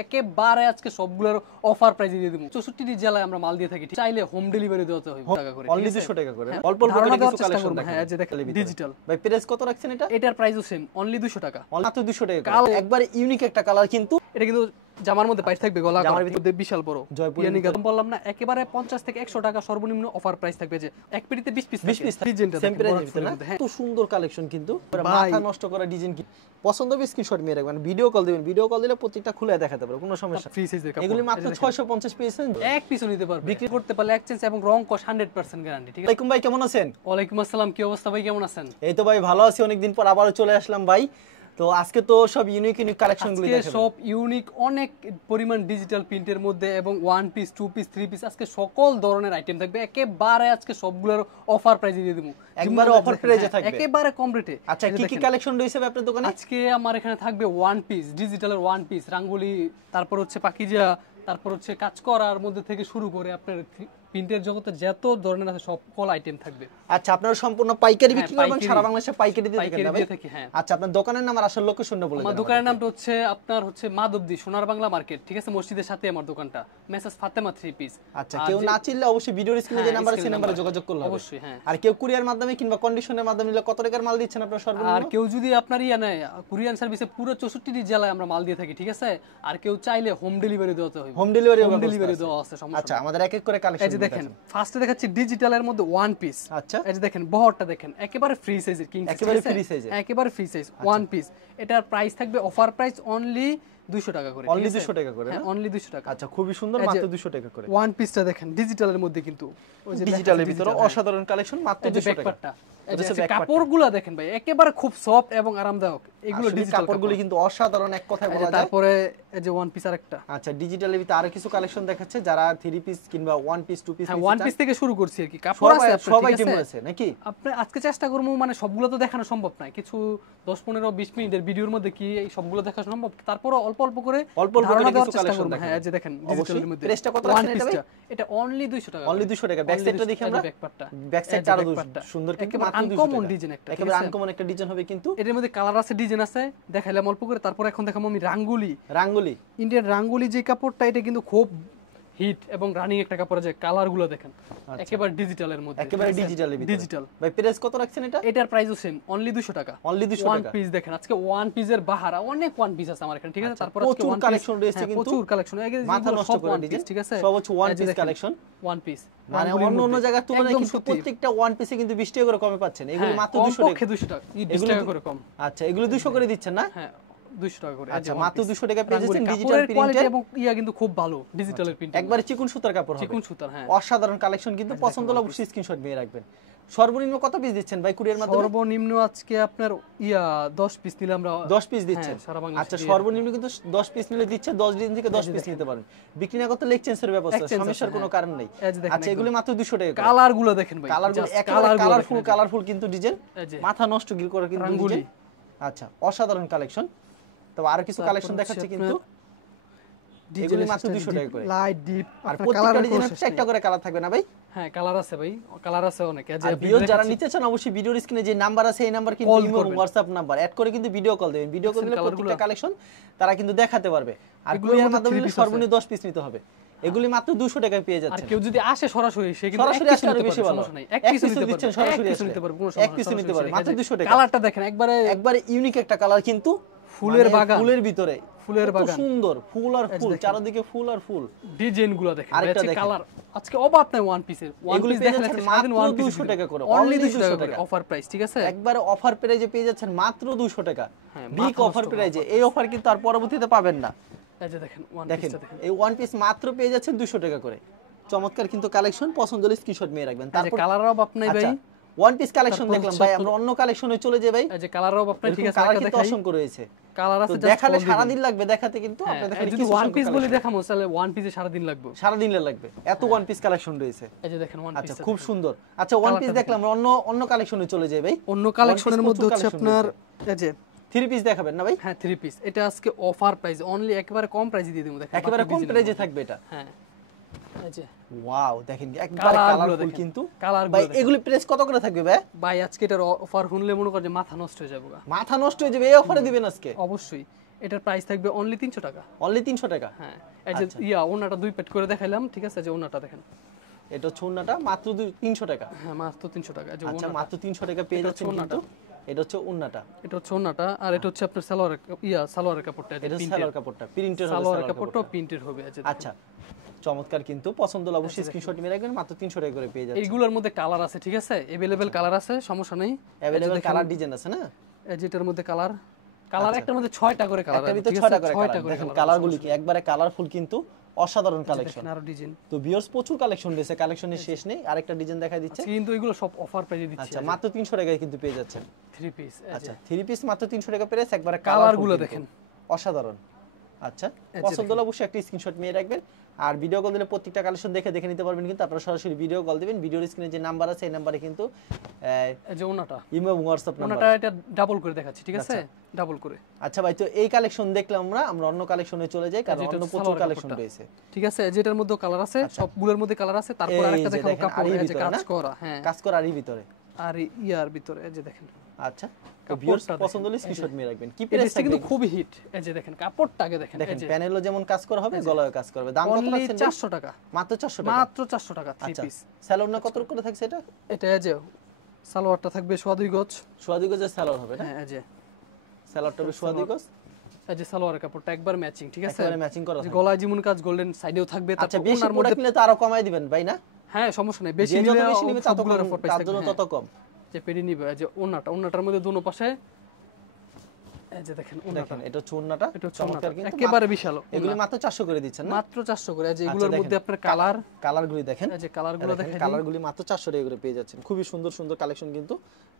একেবারে আজকে সবগুলোর অফার প্রাইসে দিয়ে দেব। 64টি জেলায় আমরা মাল দিয়ে থাকি। চাইলে হোম ডেলিভারি দিতে হবে টাকা করে। অনলি 200 টাকা করে। অল্প অল্প করে কিছু কালেকশন দেখাবো। হ্যাঁ, যে দেখেন ডিজিটাল। ভাই প্রাইস কত রাখছেন এটা? এটার প্রাইসও সেম, অনলি 200 টাকা। মাত্র 200 টাকা করে। একবারে ইউনিক একটা কালার কিন্তু। এটা কিন্তু জামার মধ্যে পাইট থাকবে, গলা জামার মধ্যে বিশাল বড় জয়পুরি নিগাম বললাম না, একেবারে 50 থেকে 100 টাকা সর্বনিম্ন অফার প্রাইস থাকবে। যে এক পেটিতে 20 পিস ডিজাইনটা সেম প্রাইসে না, এত সুন্দর কালেকশন কিন্তু মাথা নষ্ট করা ডিজাইন কি পছন্দ হবে স্ক্রিনশট মেরে রাখবেন, ভিডিও কল দিবেন, ভিডিও কল দিলে প্রত্যেকটা খুলে দেখাতে পারবো, কোনো সমস্যা ফ্রি সাইজের কাপড়। এগুলি মাত্র 650 পিস এক পিসও নিতে পারবে, বিক্রি করতে পারলে এক্সচেঞ্জ এবং রং কস 100% গ্যারান্টি। ঠিক আছে। ওয়ালাইকুম ভাই, কেমন আছেন? ওয়ালাইকুম আসসালাম, কি অবস্থা ভাই, কেমন আছেন? এই তো ভাই ভালো আছি, অনেকদিন পর আবারো চলে আসলাম ভাই। তো আজকে তো সব ইউনিক কালেকশনগুলো দেখাবো। সব ইউনিক, অনেক পরিমাণ ডিজিটাল প্রিন্টের মধ্যে এবং one piece, two piece, three piece, আজকে সকল ধরনের আইটেম থাকবে। একেবারে আজকে সবগুলোর অফার প্রাইসে দিয়ে দেব, একবারে অফার প্রাইসে থাকবে, একেবারে কম রেটে। আচ্ছা, কি কি কালেকশন রয়েছে আপনাদের দোকানে? আজকে আমার এখানে থাকবে ওয়ান পিস, ডিজিটালের ওয়ান পিস, রাঙ্গুলি, তারপর হচ্ছে পাকিজা, তারপর হচ্ছে কাজ করার মধ্যে থেকে শুরু করে আপনার প্রিন্টের জগতে যত ধরনের আছে সকল আইটেম থাকবে। আচ্ছা, আপনারা সম্পূর্ণ পাইকারি বিক্রি করবেন? সারা বাংলাদেশে পাইকারি দিয়ে থাকেন না ভাই? হ্যাঁ। আচ্ছা, আপনার দোকানের নাম আর আসল লোকেশনটা বলে দেন। আমার দোকানের নামটা হচ্ছে আপনার হচ্ছে মাধবদী সোনার বাংলা মার্কেট, ঠিক আছে, মসজিদের সাথে আমার দোকানটা, মেসেজ ফাতেমা থ্রি পিস। আচ্ছা, কেউ না চিনলে অবশ্যই ভিডিওর স্ক্রিনে যে নাম্বার আছে সেই নম্বরে যোগাযোগ করলে হবে অবশ্যই। হ্যাঁ। আর কেউ কুরিয়ার মাধ্যমে কিংবা কন্ডিশনের মাধ্যমে নিলে কত টাকার মাল দিচ্ছেন আপনারা সর্বনিম্ন? আর কেউ যদি আপনার নেয় কুরিয়ার সার্ভিসে পুরো 64টি জেলায় আমরা মাল দিয়ে থাকি, ঠিক আছে। আর কেউ চাইলে হোম ডেলিভারি দিতে হবে, হোম ডেলিভারি দেওয়া আছে, সমস্যা। আচ্ছা, আমাদের এক এক করে কালেকশন। এই যে দেখেন, ফার্স্টে দেখাচ্ছি ডিজিটালের মধ্যে ওয়ান পিস। আচ্ছা, এই যে দেখেন বহরটা দেখেন, একেবারে ফ্রি সাইজের, কিং একেবারে ফ্রি সাইজে, একেবারে ফ্রি সাইজ ওয়ান পিস। এটার প্রাইস থাকবে অফার প্রাইস অনলি 200 টাকা করে। অনলি 200 টাকা করে। হ্যাঁ, অনলি 200 টাকা। আচ্ছা, খুবই সুন্দর, মাত্র 200 টাকা করে। ওয়ান পিসটা দেখেন ডিজিটালের মধ্যে, কিন্তু ওই যে ডিজিটালের ভিতরে অসাধারণ কালেকশন, মাত্র 200 টাকা। কাপড়গুলো দেখেন ভাই, একেবারে খুব সফট এবং আরামদায়ক। এগুলো ডিজিটাল কাপড়গুলো কিন্তু অসাধারণ, এক কথায় বলা যায়। তারপরে এই যে ওয়ান পিস আরেকটা। আচ্ছা, ডিজিটালের ভিতরে আরো কিছু কালেকশন দেখাচ্ছে, যারা 3 পিস কিংবা 1 পিস 2 পিস। হ্যাঁ, ওয়ান পিস থেকে শুরু করছি আর কি। কাপড় আছে সবাই কেমন আছে নাকি? আপনি আজকে চেষ্টা করব, মানে সবগুলো তো দেখানো সম্ভব না, কিছু 10 15 20 মিনিটের ভিডিওর মধ্যে কি এই সবগুলো দেখা সম্ভব, তারপরও অল্প অল্প করে কিছু কালেকশন দেখাবো। হ্যাঁ, এই যে দেখেন ডিজিটালের মধ্যে প্রাইসটা কত রাখছেন এটা ভাই? এটা অনলি 200 টাকা। অনলি 200 টাকা। ব্যাক সাইডটা দেখি আমরা, ব্যাক সাইডটা আরো সুন্দর, কিন্তু মাত্র 200 টাকা। আনকমন ডিজাইন একটা, একেবারে আনকমন একটা ডিজাইন হবে কিন্তু। এর মধ্যে কালার আছে, ডিজাইন আছে, দেখাইলাম অল্প করে। তারপর এখন দেখাবো আমি রাঙ্গুলি, ইন্ডিয়ান রাঙ্গুলি যে কাপড়টা, এটা কিন্তু খুব হিট এবং রানিং একটা কাপড়। যে কালারগুলো দেখেন, একেবারে ডিজিটালের মধ্যে, একেবারে ডিজিটালের ভিতরে। ডিজিটাল। ভাই প্রাইস কত রাখছেন এটা? এটার প্রাইসও সেম, অনলি 200 টাকা। অনলি 200 ওয়ান টাকা। পিস দেখেন, আজকে ওয়ান পিসের বাহার, অনেক ওয়ান পিস আছে আমার এখানে, ঠিক আছে। তারপর আজকে প্রচুর কালেকশন রয়েছে কিন্তু, প্রচুর কালেকশন, মাথা নষ্ট করে ডিজাইন, ঠিক আছে। সব হচ্ছে one piece collection. One piece মানে অন্য জায়গার তুলনায় কিন্তু প্রত্যেকটা ওয়ান পিসে কিন্তু 20 টাকা করে কমে পাচ্ছেন। এগুলো মাত্র 200 টাকা। 200 টাকা, 20 টাকা করে কম। আচ্ছা, এগুলো 200 করে দিচ্ছেন না? হ্যাঁ, 200 টাকা করে। আচ্ছা, মাত্র 200 টাকা পেয়ে যাচ্ছেন ডিজিটাল প্রিন্টের, এবং কিন্তু খুব ভালো ডিজিটালের প্রিন্ট, একবারে চিকন সুতার কাপড় হবে, চিকন সুতার। হ্যাঁ, অসাধারণ কালেকশন কিন্তু। পছন্দ হলে অবশ্যই স্ক্রিনশট নিয়ে রাখবেন। সর্বনিম্ন কত পিস দিচ্ছেন ভাই কুরিয়ার মাধ্যমে? সর্বনিম্ন আজকে আপনার 10 পিস নিলে আমরা 10 পিস দিচ্ছেন। আচ্ছা, সর্বনিম্ন কিন্তু 10 পিস নিলে দিচ্ছে, 10 দিন থেকে 10 পিস নিতে পারেন। বিক্রি না করতে এক্সচেঞ্জের ব্যবস্থা, সমস্যার কোনো কারণ নেই। আচ্ছা, এগুলো মাত্র 200 টাকা। কালারগুলো দেখেন ভাই, কালারফুল কিন্তু ডিজাইন, মাথা নষ্ট করে কিন্তু ডিজাইন। আচ্ছা, অসাধারণ কালেকশন। তবে আরো কিছু কালেকশন দেখাচ্ছে কিন্তু, এগুলো মাত্র 200 টাকা করে। লাইট ডিপ, আর প্রত্যেকটা ডিজাইনের 4টা করে কালার থাকবে না ভাই? হ্যাঁ, কালার আছে ভাই, কালার আছে অনেক। আর ভিডিও যারা নিতে চান অবশ্যই ভিডিওর স্ক্রিনে যে নাম্বার আছে এই নাম্বার কিন্তু ইমো WhatsApp নাম্বার অ্যাড করে কিন্তু ভিডিও কল দিবেন। ভিডিও কল দিলে প্রত্যেকটা কালেকশন তারা কিন্তু দেখাতে পারবে। আর কুরিয়ার মাধ্যমে সর্বনিম্ন 10 পিস নিতে হবে। এগুলি মাত্র 200 টাকায় পেয়ে যাচ্ছেন। আর কেউ যদি আসে সরাসরি, সে কিন্তু সরাসরি আসলে বেশি ভালো। এক পিস দিচ্ছেন, সরাসরি নিতে পারবে, কোনো সমস্যা। এক পিস নিতে পারবে মাত্র 200 টাকা। কালারটা দেখেন, একবারে ইউনিক একটা কালার কিন্তু, ফুলের বাগান, ফুলের ভিতরে ফুলের বাগান, সুন্দর ফুল আর ফুল, চারিদিকে ফুল আর ফুল। ডিজাইনগুলো দেখেন, আরেকটা কালার আজকে অবাক নাই ওয়ান পিসের। ওয়ান পিস দেখেন মাত্র 200 টাকা করে, অনলি 200 টাকা অফার প্রাইস, ঠিক আছে। একবারে অফার প্রাইজে পেয়ে যাচ্ছেন মাত্র 200 টাকা। বিগ অফার প্রাইজে। এই অফার কিন্তু আর পরবর্তীতে পাবেন না। এই যে দেখেন ওয়ান পিসটা দেখেন, এই ওয়ান পিস মাত্র পেয়ে যাচ্ছেন 200 টাকা করে। চমৎকার কিন্তু কালেকশন, পছন্দ হলে স্ক্রিনশট নিয়ে রাখবেন। তারপর কালার অফ আপনি ভাই, ওয়ান পিস কালেকশন দেখলাম ভাই, আমরা অন্য কালেকশনে চলে যাই ভাই। এই যে কালার অফ আপনি, ঠিক আছে, কালার কিন্তু অসংখ্য রয়েছে। কালার আছে, দেখালে সারা দিন লাগবে দেখাতে, কিন্তু আপনাদের খালি যদি ওয়ান পিস বলি দেখামো, তাহলে ওয়ান পিসে সারা দিন লাগবে, সারা দিন লাগবে, এত ওয়ান পিস কালেকশন রয়েছে। এই যে দেখেন ওয়ান পিস। আচ্ছা, খুব সুন্দর। আচ্ছা, ওয়ান পিস দেখলাম, অন্য কালেকশনে চলে যাই ভাই। অন্য কালেকশনের মধ্যে হচ্ছে আপনার এই যে 3 পিস দেখাবেন না ভাই? হ্যাঁ, 3 পিস। এটা আজকে অফার প্রাইস, অনলি একেবারে কম প্রাইসে দিয়ে দেব। দেখেন একেবারে কম প্রাইসে থাকবে এটা। হ্যাঁ, এই যে ওয়াও, দেখেন একবারে কালারফুল কিন্তু। ভাই এগুলি প্রাইস কত করে থাকবে ভাই? ভাই আজকে এটার অফার শুনলে মনে কর যে মাথা নষ্ট হয়ে যাবে। মাথা নষ্ট হয়ে যাবে, এই অফারে দিবেন আজকে? অবশ্যই। এটার প্রাইস থাকবে অনলি 300 টাকা। অনলি 300 টাকা। হ্যাঁ এই যে ওনাটা 2 পেট করে দেখাইলাম, ঠিক আছে? যে ওনাটা দেখেন, এটা হচ্ছে ওন্নাটা মাত্র 300 টাকা। হ্যাঁ মাত্র 300 টাকা। যে আচ্ছা মাত্র 300 টাকা পেয়ে যাচ্ছেন কিন্তু। এটা হচ্ছে ওন্নাটা, এটা হচ্ছে ওন্নাটা, আর এটা হচ্ছে আপনার সালোয়ারের কাপড়টা। এটা সালোয়ার কাপড়টা প্রিন্টের হবে, সালোয়ারের কাপড়টা প্রিন্টের হবে। আচ্ছা চমৎকার কিন্তু, পছন্দ হলে অবশ্যই স্ক্রিনশট নিয়ে রাখবেন, মাত্র 300 টাকা করে পেয়ে যাচ্ছেন। এইগুলোর মধ্যে কালার আছে, ঠিক আছে? अवेलेबल কালার আছে, সমস্যা নেই। अवेलेबल কালার ডিজাইন আছে না? এই যেটার মধ্যে কালার একটার মধ্যে 6টা করে কালার আছে, ঠিক আছে? 6টা করে দেখেন কালারগুলো কি একবারে কালারফুল কিন্তু অসাধারণ কালেকশন। আরো ডিজাইন তো ভিউয়ার্স প্রচুর কালেকশন রয়েছে, কালেকশনের শেষ নেই। আরেকটা ডিজাইন দেখাই দিচ্ছে কিন্তু এগুলো সব অফার প্রাইসে দিচ্ছি। আচ্ছা মাত্র 300 টাকায় কিন্তু পেয়ে যাচ্ছেন 3 পিস। আচ্ছা 3 পিস মাত্র 300 টাকা প্রাইস, একবারে কালারগুলো দেখেন অসাধারণ। আচ্ছা পছন্দ হলে অবশ্যই একটা স্ক্রিনশট নিয়ে রাখবেন, আর ভিডিও কল দিলে প্রত্যেকটা কালেকশন দেখে নিতে পারবেন। কিন্তু আপনারা সরাসরি ভিডিও কল দিবেন, ভিডিওর স্ক্রিনে যে নাম্বার আছে এই নাম্বারে কিন্তু এই যে ওনাটা ইমো এবং হোয়াটসঅ্যাপ নাম্বার, ওনাটা এটা ডাবল করে দেখাচ্ছি, ঠিক আছে? ডাবল করে। আচ্ছা ভাই, তো এই কালেকশন দেখলাম আমরা অন্য কালেকশনে চলে যাই, কারণ অন্য প্রচুর কালেকশন রয়েছে, ঠিক আছে? যেটার মধ্যে কালার আছে, সবগুলোর মধ্যে কালার আছে। তারপর আরেকটা দেখাবো কাপড়, এই যে কাজ করা। হ্যাঁ কাজ করা আর এই ভিতরে আর ইয়ার ভিতরে, এই যে দেখেন। আচ্ছা তো ভিউয়ার্স পছন্দ হলে স্ক্রিনশট নিয়ে রাখবেন। কি প্রাইস কিন্তু খুবই হিট। এই যে দেখেন কাপড়টা আগে দেখেন, দেখেন প্যানেলও যেমন কাজ করা হবে, গলায়ও কাজ করবে। দাম কত রাখছেন? 400 টাকা। মাত্র 400 টাকা। মাত্র 400 টাকা 3 পিস। সালোয়ারটা কত করে থাকছে এটা? এটা এই যে সালোয়ারটা থাকবে সোয়া 2 গজ। সোয়া 2 গজের সালোয়ার হবে না? হ্যাঁ এই যে সালোয়ারটা হবে সোয়া 2 গজ। এই যে সালোয়ারের কাপড়টা একবার ম্যাচিং, ঠিক আছে? একবারে ম্যাচিং করা যে গলায় যেমন কাজ গোল্ডেন সাইডেও থাকবে। আচ্ছা বেশি প্রোডাক্ট নিলে তো আরো কমাই দিবেন ভাই না? হ্যাঁ সমস্যা নেই, বেশি নিলে সবগুলোর অফার প্রাইস থাকবে, তত কম। যে পেডি নিবে। এই যে ওন্নাটার মধ্যে দুনো পাশে এই যে দেখেন দেখেন এটা হচ্ছে ওন্নাটা, এটা চমৎকার কিন্তু একেবারে বিশাল। এগুলো মাত্র 400 করে দিচ্ছেন না? মাত্র 400 করে। এই যে এগুলোর মধ্যে আপনার কালারগুলি দেখেন, এই যে কালারগুলো দেখেন, কালারগুলি মাত্র 400 টাকা করে পেয়ে যাচ্ছেন। খুবই সুন্দর সুন্দর কালেকশন কিন্তু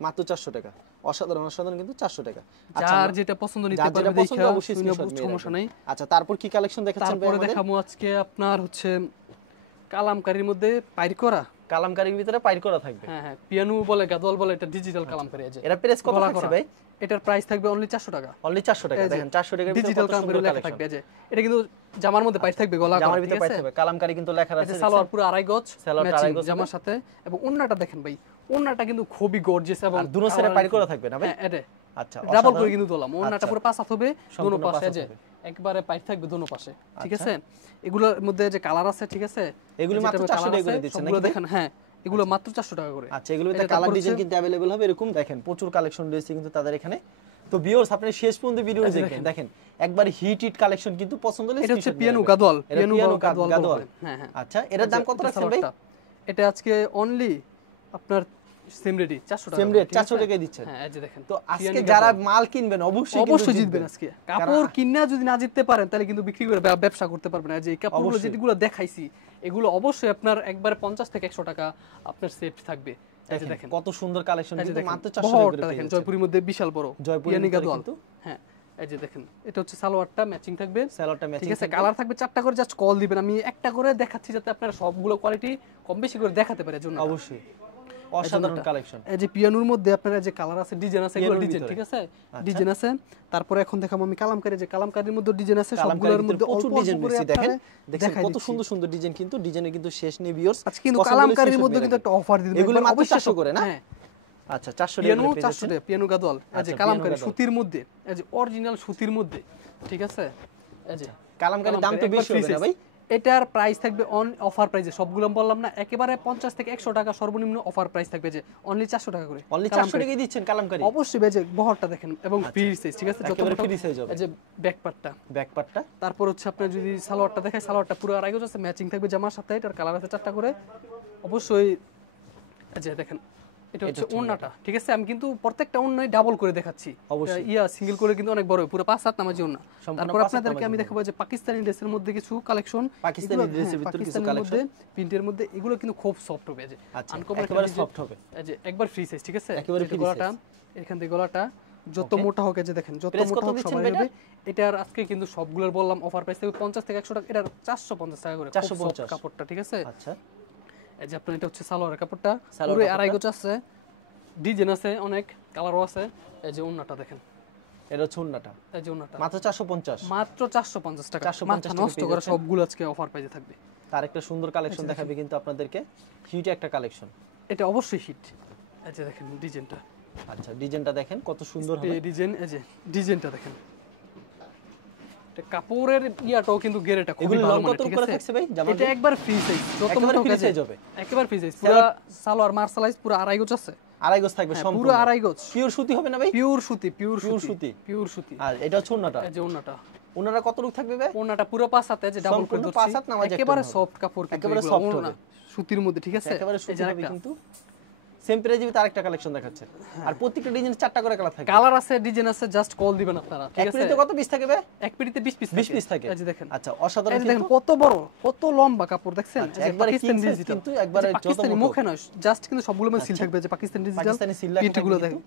মাত্র 400 টাকা। অসাধারণ কিন্তু 400 টাকা। যার যেটা পছন্দ নিতে পারবে, দেখে অবশ্যই সমস্যা নাই। আচ্ছা তারপর কি কালেকশন দেখাচ্ছেন ভাই? তারপরে দেখাবো আজকে আপনার হচ্ছে কালামকারীর মধ্যে পাইর করা। কালামকারীর ভিতরে পাইর করা থাকবে। হ্যাঁ হ্যাঁ, পিয়ানো বলে, গাদওয়াল বলে, এটা ডিজিটাল কালামকারী। আছে এটা প্রাইস কত আছে ভাই? এটার প্রাইস থাকবে অনলি 400 টাকা। অনলি 400 টাকা। দেখেন 400 টাকার ভিতরে ডিজিটাল কালামকারী লেখা থাকবে। যে এটা কিন্তু জামার মধ্যে পাইর থাকবে, গলা জামার ভিতরে পাইর থাকবে, কালামকারী কিন্তু লেখা আছে। সালোয়ার পুরো 2.5 গজ, সালোয়ার 2.5 গজ জামার সাথে। এবং ওন্নাটা দেখেন ভাই, ওন্নাটা কিন্তু খুবই গর্জিয়াস এবং দুনো সাইডে পাইর করা থাকবে না ভাই? হ্যাঁ এটা আচ্ছা ডাবল করে কিন্তু দলাম। ওন্নাটা পুরো পাঁচ হাত হবে দুনো পাশে, যে একবারে পাইর থাকবে দুনো পাশে, ঠিক আছে? এগুলোর মধ্যে যে কালার আছে, ঠিক আছে? এগুলো মাত্র 400 টাকা করে দিচ্ছেন নাকি? দেখেন হ্যাঁ এগুলো মাত্র 400 টাকা করে। আচ্ছা এগুলোতে কালার ডিজাইন কিন্তু अवेलेबल হবে। এরকম দেখেন প্রচুর কালেকশন রয়েছে কিন্তু তাদের এখানে। তো ভিউয়ার্স আপনি শেষ পর্যন্ত ভিডিও দেখেন একবার হিট কালেকশন কিন্তু পছন্দ হলে এটা হচ্ছে পিয়ানো গাদওয়াল। হ্যাঁ হ্যাঁ। আচ্ছা এটার দাম কত রাখছেন ভাই? এটা আজকে অনলি আপনার সেম রেডি 400 টাকা। সেম রেট 400 টাকায় দিচ্ছেন। হ্যাঁ এই যে দেখেন। তো আজকে যারা মাল কিনবেন অবশ্যই জিতবেন আজকে। কাপড় কিনা যদি না জিততে পারেন তাহলে কিন্তু বিক্রি করে ব্যবসা করতে পারবেন না। যে এই কাপড়গুলো যেগুলো দেখাইছি এগুলো অবশ্যই আপনার একবারে 50 থেকে 100 টাকা আপনার সেফ থাকবে। এই যে দেখেন কত সুন্দর কালেকশন কিন্তু মাত্র 400 টাকা করে দেখেন। জয়পুরের মধ্যে বিশাল বড় পিয়ানি গাদওয়াল। হ্যাঁ এই যে দেখেন, এটা হচ্ছে সালোয়ারটা ম্যাচিং থাকবে। সালোয়ারটা ম্যাচিং, ঠিক আছে? কালার থাকবে 4টা করে, জাস্ট কল দিবেন। আমি একটা করে দেখাচ্ছি যাতে আপনারা সবগুলো কোয়ালিটি কম বেশি করে দেখাতে পারে জন্য। অবশ্যই অসাধারণ কালেকশন। এই যে পিয়ানোর মধ্যে আপনারা যে কালার আছে, ডিজাইন আছে, এগুলো ডিজাইন, ঠিক আছে? ডিজাইন আছে। তারপরে এখন দেখাবো আমি কালামকারী। যে কালামকারীর মধ্যে ডিজাইন আছে, সবগুলোর মধ্যে প্রচুর ডিজাইন রয়েছে। দেখেন কত সুন্দর সুন্দর ডিজাইন, কিন্তু ডিজাইনের কিন্তু শেষ নেই ভিউয়ার্স। আজকে কিন্তু কালামকারীর মধ্যে কিন্তু একটা অফার দিবেন। এগুলো মাত্র 400 করে না? হ্যাঁ আচ্ছা 400 টাকা করে পেয়েছেন। পিয়ানো গাদওয়াল। এই যে কালামকারী সুতির মধ্যে, এই যে অরিজিনাল সুতির মধ্যে, ঠিক আছে? এই যে কালামকারীর দাম তো বেশি হবে না ভাই? এটার প্রাইস থাকবে অন অফার প্রাইসে, সবগুলো বললাম না, একেবারে 50 থেকে 100 টাকা সর্বনিম্ন অফার প্রাইস থাকবে। যে অনলি 400 টাকা করে। অনলি 400 টাকায় দিচ্ছেন কালামকারী? অবশ্যই ভাই। যে বহরটা দেখেন এবং ফ্রি সাইজ, ঠিক আছে? যতটা ফ্রি সাইজ হবে। এই যে ব্যাক পার্টটা। তারপর হচ্ছে আপনি যদি সালোয়ারটা দেখাই, সালোয়ারটা পুরো 2.5 গজ আছে, ম্যাচিং থাকবে জামার সাথে। এটার কালার আছে 4টা করে। অবশ্যই এই যে দেখেন এটা হচ্ছে ওন্নাটা, ঠিক আছে? আমি কিন্তু প্রত্যেকটা ওন্নাই ডাবল করে দেখাচ্ছি। সিঙ্গেল করে কিন্তু অনেক বড়, পুরো 5-7 নামাজি ওন্না। তারপর আপনাদেরকে আমি দেখাবো যে পাকিস্তানি ড্রেসের মধ্যে কিছু কালেকশন। পাকিস্তানি ড্রেসের ভিতরে কিছু কালেকশন, প্রিন্টের মধ্যে এগুলো কিন্তু খুব সফট হবে। যে আনকমন একেবারে সফট হবে। এই যে একবার ফ্রি সাইজ, ঠিক আছে? একেবারে ফ্রি গলাটা এখান থেকে গলাটা যত মোটা হোক, যে দেখেন যত মোটা হোক সবাই হবে। এটার আজকে কিন্তু সবগুলোর বললাম অফার প্রাইস থেকে 50 থেকে 100 টাকা। এটার 450 টাকা করে 450 কাপড়টা, ঠিক আছে? আচ্ছা এই যে আপনার এটা হচ্ছে সালোয়ারের কাপড়টা, পুরো 2.5 গজ আছে, ডিজাইন আছে অনেক, কালারও আছে। এই যে ওন্নাটা দেখেন, এটা হচ্ছে ওন্নাটা। এই যে ওন্নাটা মাত্র 450, মাত্র 450 টাকা। 450 নষ্ট করে সবগুলো আজকে অফার প্রাইসে থাকবে। তার একটা সুন্দর কালেকশন দেখাবে কিন্তু আপনাদেরকে, হিট একটা কালেকশন। এটা অবশ্যই হিট। এই যে দেখেন ডিজাইনটা। আচ্ছা ডিজাইনটা দেখেন কত সুন্দর হবে এই ডিজাইন। এই যে ডিজাইনটা দেখেন, এটা কাপড়ের ইয়াটাও কিন্তু গেরেটা খুবই এগুলো ভালো লং মানে, কত ঠিক করে আছে? থাকছে ভাই জামা এটা একবার ফ্রি সাইজ, যত একেবারে মোটা free কাজে size হবে। একবার ফ্রি সাইজ, পুরো সালোয়ার মার্শালাইজ পুরো আড়াই গজ আছে, আড়াই গজ থাকবে হ্যাঁ, সম্পূর্ণ পুরো আড়াই গজ, পিওর সুতি হবে না ভাই পিওর সুতি, পিওর Pure সুতি, সুতি। পিওর সুতি। আর এটা হচ্ছে ওন্নাটা এই যে ওন্নাটা, ওন্নাটা কত রূপ থাকবে ভাই ওন্নাটা পুরো পাঁচ হাতে, যে ডাবল করে সম্পূর্ণ ধরছি, পাঁচ হাত নামাজ একটা একেবারে হবে। সফট কাপড়, কিন্তু একেবারে এগুলো soft ওন্না, হবে। সুতির মধ্যে, ঠিক আছে? একেবারে এই সুতি যে হবে আরেকটা কিন্তু সেম প্রাইজে তার একটা কালেকশন দেখাচ্ছে আর প্রত্যেকটা ডিজাইন 4টা করে কালার থাকবে কালার আছে, ডিজাইন আছে, জাস্ট কল দিবেন আপনারা, ঠিক এক আছে? পিরিতে কত পিস থাকে ভাই এক পিড়িতে 20 পিস 20 পিস থাকে এই যে দেখেন, আচ্ছা অসাধারণ এই যে দেখেন কিন্তু কত বড়, কত লম্বা কাপড়, দেখছেন? আচ্ছা, এই যে একবারে পাকিস্তানি king size ডিজিটাল, কিন্তু একবারে যত পাকিস্তানি মোটা। মুখে নয়, জাস্ট কিন্তু সবগুলো মধ্যে সিল থাকবে, যে পাকিস্তানি ডিজিটাল পাকিস্তানি seal লেখা প্রিন্টগুলো থাকবে দেখেন।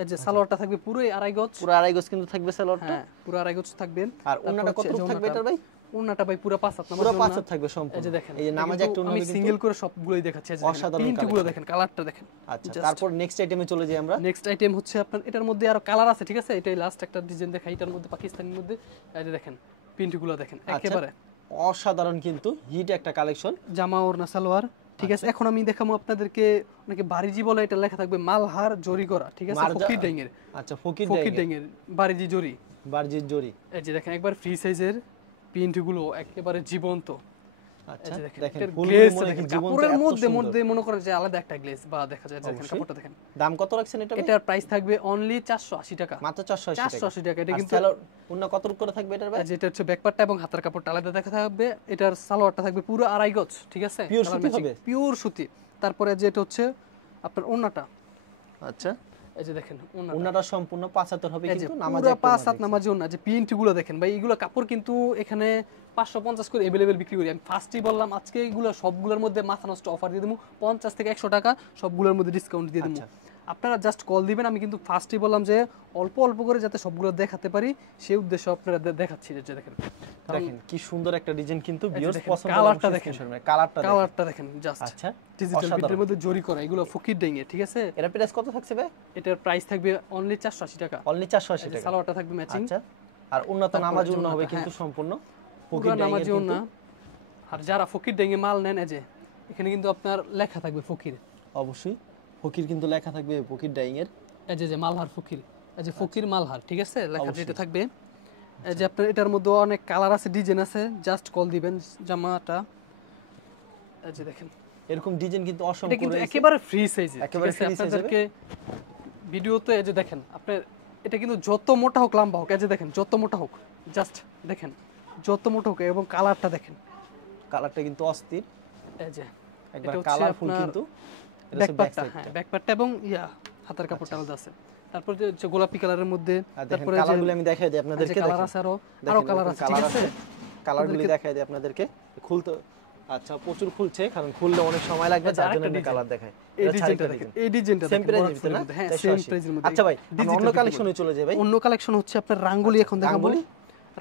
এই যে সালোয়ারটা থাকবে পুরোই আড়াই গজ, পুরো আড়াই গজ কিন্তু থাকবে সালোয়ারটা হ্যাঁ পুরো আড়াই গজ থাকবে। আর ওন্নাটা কত রূপ থাকবে এটার ভাই ওন্নাটা ভাই পুরো পাঁচ হাত নামাজ, পুরো 5 ওন্না। হাত থাকবে এই সম্পূর্ণ যে দেখেন, এই যে নামাজে একটা ওন্না আমি কিন্তু সিঙ্গেল করে সবগুলোই দেখাচ্ছি, এই যে অসাধারণ প্রিন্টগুলো দেখেন, কালারটা দেখেন। আচ্ছা Just- তারপর নেক্সট আইটেমে চলে যাই আমরা নেক্সট আইটেম হচ্ছে আপনার, এটার মধ্যে আরো কালার আছে, ঠিক আছে? এটাই লাস্ট একটা ডিজাইন দেখাই, এটার মধ্যে পাকিস্তানের মধ্যে, এই যে দেখেন প্রিন্টগুলো দেখেন, একেবারে অসাধারণ কিন্তু হিট একটা কালেকশন জামা ওড়না সালোয়ার, ঠিক আছে? এখন আমি দেখাবো আপনাদেরকে, অনেকে বাড়িজি বলে, এটা লেখা থাকবে মালহার জরি করা, ঠিক আছে? মার্জা- ফকির ডাইং এর, আচ্ছা ফকির ফকির ডাইং ডাইং এর বাড়িজি জরি। বারজির জরি এই যে দেখেন একবার ফ্রি সাইজের প্রিন্টগুলো একেবারে জীবন্ত। আচ্ছা এই যে দেখেন, দেখেন এটার ফুলগুলো গ্লেজ মনে দেখেন, কি জীবন্ত কাপড়ের এত মধ্যে সুন্দর। মধ্যে মনে করেন যে আলাদা একটা গ্লেজ বা দেখা যায়, দেখেন অবশ্যই। কাপড়টা দেখেন। দাম কত রাখছেন এটা ভাই? এটার প্রাইস থাকবে অনলি 480 টাকা, মাত্র 480 টাকা 480 টাকা। এটা কিন্তু অন্য কত রূপ করে থাকবে এটার ভাই যেটা হচ্ছে ব্যাকপার্টটা এবং হাতের কাপড়টা আলাদা দেখা থাকবে। এটার সালোয়ারটা থাকবে পুরো আড়াই গজ, ঠিক আছে? Pure সুতি হবে? পিওর সুতি। তারপরে যেটা হচ্ছে আপনার ওন্নাটা, আচ্ছা এই যে দেখেন ওন্নাটা, ওন্নাটা সম্পূর্ণ 75 হবে এই যে কিন্তু নামাজে পুরো একটা পাঁচ ওন্না হাত দেখছি। নামাজি ওন্না। যে প্রিন্টগুলো দেখেন ভাই, এগুলো কাপড় কিন্তু এখানে 550 করে अवेलेबल বিক্রি করি। আমি ফার্স্টই বললাম আজকে এগুলো সবগুলোর মধ্যে মাথা নষ্ট অফার দিয়ে দেবো, 50 থেকে 100 টাকা সবগুলোর মধ্যে ডিসকাউন্ট দিয়ে দেবো। আপনারা জাস্ট কল দিবেন, আমি কিন্তু ফার্স্টই বললাম যে অল্প অল্প করে যাতে সবগুলো দেখাতে পারি, সেই উদ্দেশ্যে আপনারা দেখাচ্ছি। যে দেখেন, দেখেন কি সুন্দর একটা ডিজাইন কিন্তু ভিউয়ার্স দেখেন, পছন্দ কালারটা দেখেন, কালারটা কালারটা দেখেন, জাস্ট আচ্ছা ডিজিটাল প্রিন্টের মধ্যে জরি করা, এগুলো ফকির ডাইং এর, ঠিক আছে? এর প্রাইস কত থাকছে ভাই? এটার প্রাইস থাকবে অনলি 480 টাকা, অনলি 480 টাকা সালোয়ারটা থাকবে ম্যাচিং, আচ্ছা আর উন্নত নামাজ উন্না হবে হ্যাঁ। কিন্তু সম্পূর্ণ পুরো ফকির ডাইং এর নামাজি কিন্তু ওন্না। আর যারা ফকির ডাইং এ মাল নেন, এই যে এখানে কিন্তু আপনার লেখা থাকবে ফকির, অবশ্যই ফকির কিন্তু লেখা থাকবে ফকির ডাইং এর এই যে মালহার ফকির, এই যে ফকির মালহার, ঠিক আছে? লেখা অবশ্যই। যেটা থাকবে। এই যে আপনার এটার মধ্যে অনেক কালার আছে, ডিজাইন আছে, জাস্ট কল দিবেন। জামাটা এই যে দেখেন, এরকম ডিজাইন কিন্তু এটা অসংখ্য কিন্তু রয়েছে একেবারে ফ্রি সাইজে, একেবারে free size আপনাদেরকে ভিডিওতে এই যে দেখেন, আপনার এটা কিন্তু যত মোটা হোক লম্বা হোক, এই যে দেখেন যত মোটা হোক, জাস্ট দেখেন যত মোটা হোক, এবং কালারটা দেখেন, কালারটা কিন্তু অস্থির এই যে একবার এটা হচ্ছে কালারফুল আপনার কিন্তু এটা হচ্ছে ব্যাক ব্যাকপার্টটা, সাইডটা হ্যাঁ ব্যাকপার্টটা এবং হাতের কাপড়টা আলাদা আছে। তারপর যে হচ্ছে গোলাপি কালারের মধ্যে, আর দেখেন তারপরে যে কালারগুলো আমি দেখাই দিই আপনাদেরকে কালার দেখেন আছে, আরো দেখেন, কালার এরকম আছে, ঠিক আছে? কালারগুলো দেখাই দিই আপনাদেরকে খুলতে আচ্ছা প্রচুর খুলছে কারণ খুললে অনেক সময় লাগবে যার জন্য আমি কালার দেখাই এই ডিজাইনটা দেখেন, এই ডিজাইনটা সেম দেখেন, প্রাইজের বড় ভিতরে না ফুলের মধ্যে, হ্যাঁ সেম প্রাইজের মধ্যে। আচ্ছা ভাই আমরা Digital অন্য print কালেকশনে চলে যাই ভাই অন্য কালেকশন হচ্ছে আপনার রাঙ্গুলি, এখন দেখাবো রাঙ্গুলি?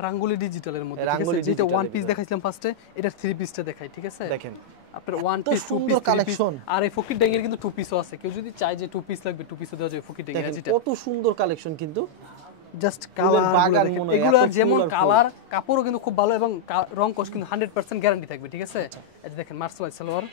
রাঙ্গুলি ডিজিটালের মধ্যে, ঠিক রাঙ্গুলি আছে? যেটা digital ওয়ান এর পিস মধ্যে। দেখাইছিলাম ফার্স্টে, এটা থ্রি পিসটা দেখাই, ঠিক আছে? দেখেন আপনার ওয়ান এত পিস, টু সুন্দর পিস, collection। আর এই ফকির ডাইং এর কিন্তু টু পিসও আছে, কেউ যদি চায় যে টু পিস লাগবে টু পিসও দেওয়া যাবে ফকির ডাইং এর। দেখেন যেটা কত সুন্দর কালেকশন কিন্তু জাস্ট ফুলের কালার বাগান মনে হয়, এগুলার এত যেমন ফুল আর ফুল। কালার, কাপড়ও কিন্তু খুব ভালো, এবং রং কস কিন্তু 100% গ্যারান্টি থাকবে, ঠিক আছে? এই যে দেখেন মার্শাল সালোয়ার,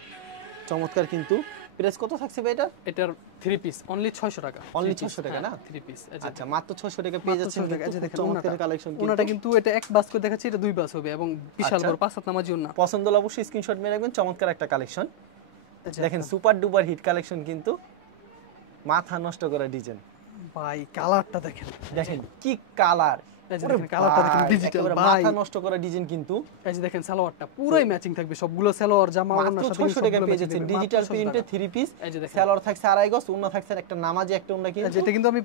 চমৎকার কিন্তু প্রাইস কত থাকছে ভাই এটা এটার থ্রি পিস অনলি 600 টাকা, Only 600 টাকা না? Three piece. আচ্ছা মাত্র 600 টাকা পেয়ে যাচ্ছেন এই যে কিন্তু দেখেন চমৎকার ওনাটা, কালেকশন ওনাটা কিন্তু এটা এক বাস করে দেখাচ্ছি, এটা দুই বাস হবে, এবং বিশাল আচ্ছা। বড় 5 হাত নামাজি ওন্না। পছন্দ হলে অবশ্যই স্ক্রিনশট মেরে রাখবেন চমৎকার একটা কালেকশন এই যে দেখেন সুপার ডুপার হিট কালেকশন কিন্তু মাথা নষ্ট করা ডিজাইন ভাই কালারটা দেখেন, দেখেন কি কালার এই যে দেখেন কালারটা দেখেন, ডিজিটাল ভাই। মাথা নষ্ট করা ডিজাইন কিন্তু এই যে দেখেন সালোয়ারটা পুরোই ম্যাচিং থাকবে, সবগুলো সালোয়ার জামা ওন্নার মাত্র সাথে 600 টাকা পেয়ে যাচ্ছেন ডিজিটাল প্রিন্টে থ্রি পিস এই যে দেখেন, সালোয়ার থাকছে আড়াই গজ ওন্না থাকছে একটা নামাজি একটা ওন্না কিন্তু যেটা কিন্তু আমি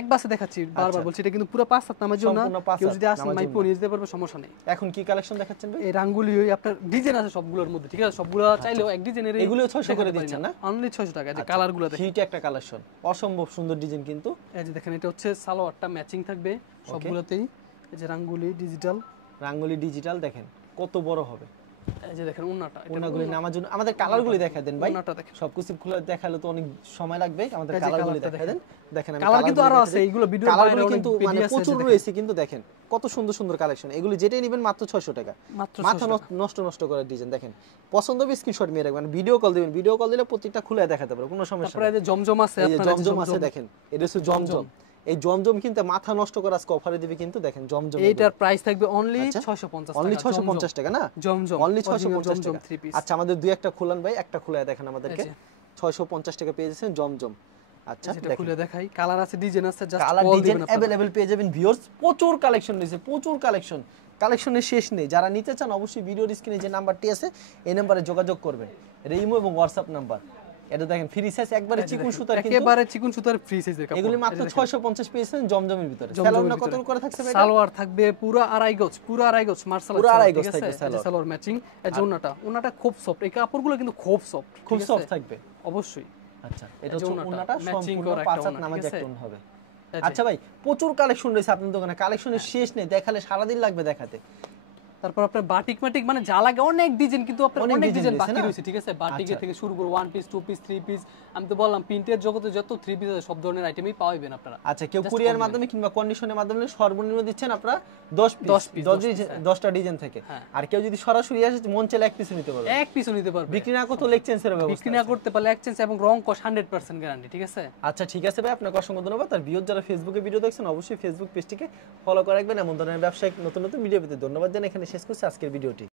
এক বাসে দেখাচ্ছি, বারবার বলছি, এটা কিন্তু পুরো 5 হাত নামাজি ওন্না। সম্পূর্ণ 5 কেউ হাত যদি আসেন নামাজি মাইপো নিয়ে যেতে পারবে, সমস্যা নেই। এখন কি কালেকশন দেখাচ্ছেন ভাই এই রাঙ্গুলি ওই আপনার ডিজাইন আছে সবগুলোর মধ্যে, ঠিক আছে? সবগুলো চাইলেও এক ডিজাইনের এগুলো 600 করে দিচ্ছেন না? অনলি 600 টাকা। যে কালারগুলো দেখেন, হিট একটা কালেকশন অসম্ভব সুন্দর ডিজাইন কিন্তু এই যে দেখেন এটা হচ্ছে সালোয়ারটা ম্যাচিং থাকবে সবগুলোতেই। এই যে রাঙ্গুলি ডিজিটাল, রাঙ্গুলি ডিজিটাল দেখেন কত বড় হবে এই যে দেখেন ওন্নাটা, এটা ওন্নাগুলি নামার জন্য আমাদের কালারগুলি দেখা দেন ভাই ওন্নাটা দেখেন, সবকিছু খুলে দেখালে তো অনেক সময় লাগবে আমাদের এই যে কালারগুলি কালারটা দেখা দেন দেখেন আমি কালার কিন্তু আরো কালারগুলি আছে, দেখাই। এইগুলো ভিডিও কালারগুলি বাইরে কিন্তু কিন্তু মানে প্রচুর রয়েছে কিন্তু দেখেন কত সুন্দর সুন্দর কালেকশন এগুলি যেটাই নেবেন মাত্র 600 টাকা মাত্র মাথা নষ্ট নষ্ট করে ডিজাইন দেখেন পছন্দ হবে স্ক্রিনশট মেরে রাখবেন ভিডিও কল দিবেন ভিডিও কল দিলে প্রত্যেকটা খুলে দেখাতে পারবো কোনো সমস্যা তারপরে নেই এই যে জমজম আছে, এই যে আপনার জমজম আছে দেখেন এটা হচ্ছে জমজম এই জমজম কিন্তু মাথা নষ্ট করে আজকে অফারে দিবে কিন্তু দেখেন জমজম এইটার প্রাইস থাকবে অনলি 650 টাকা অনলি 650 টাকা না জমজম অনলি 650 জমজম টাকা 3 পিস আচ্ছা আমাদের দুই একটা খুলান ভাই একটা খুলে দেখেন আমাদেরকে 650 টাকা পেয়ে যাচ্ছেন জমজম আচ্ছা এটা খুলে দেখাই কালার আছে ডিজাইন আছে জাস্ট কালার কল ডিজাইন দিবেন अवेलेबल পেয়ে যাবেন ভিউয়ার্স প্রচুর কালেকশন রয়েছে প্রচুর কালেকশনের শেষ নেই যারা নিতে চান অবশ্যই ভিডিওর স্ক্রিনে যে নাম্বারটি আছে এই নম্বরে যোগাযোগ করবেন রেইমো এবং হোয়াটসঅ্যাপ নাম্বার এটা দেখেন ফ্রি সাইজ একবারে চিকন সুতার কিন্তু একেবারে চিকন সুতার ফ্রি সাইজের কাপড় এগুলি মাত্র 650 পেয়েছেন জমজমের ভিতরে সালোয়ার কত করে থাকছে ভাই সালোয়ার থাকবে পুরো আড়াই গজ মার্শাল পুরো আড়াই গজ থাকবে সালোয়ার ম্যাচিং এর ওন্নাটা খুব সফট এই কাপড়গুলো কিন্তু খুব সফট খুব সফট থাকবে অবশ্যই আচ্ছা এটা হচ্ছে ওন্নাটা ম্যাচিং সম্পূর্ণ করা পাঁচ একটা হাত নামাজ এক টোন হবে আচ্ছা ভাই প্রচুর কালেকশন রয়েছে আপনাদের দোকানে কালেকশনের শেষ নেই দেখালে সারা দিন লাগবে দেখাতে তারপর আপনার বাটিক মাটিক মানে যা লাগে অনেক ডিজাইন কিন্তু আপনার অনেক অনেক ডিজাইন ডিজাইন বাকি রয়েছে না? রয়েছে ঠিক আছে বাটিকে থেকে শুরু করে one piece two piece three piece আমি তো বললাম প্রিন্টের জগতে যত থ্রি পিস আছে সব ধরনের আইটেমই পাওয়াবেন আপনারা আচ্ছা কেউ কুরিয়ার মাধ্যমে কিংবা কন্ডিশনের মাধ্যমে সর্বনিম্ন দিচ্ছেন আপনারা 10 পিস 10টা ডিজাইন থেকে আর কেউ যদি সরাসরি আসে মন চাইলে এক পিস নিতে পারবে এক পিসও নিতে পারবে বিক্রি না করতে এক্সচেঞ্জের ব্যবস্থা বিক্রি না করতে পারলে এক্সচেঞ্জ এবং রং কস 100% গ্যারান্টি ঠিক আছে আচ্ছা ঠিক আছে ভাই আপনাকে অসংখ্য ধন্যবাদ আর ভিউয়ার যারা ফেসবুকে ভিডিও দেখছেন অবশ্যই ফেসবুক পেজটিকে ফলো করে রাখবেন এমন ধরনের ব্যবসায়িক নতুন নতুন ভিডিও পেতে ধন্যবাদ জানাই এখানে শেষ করছি আজকের ভিডিওটি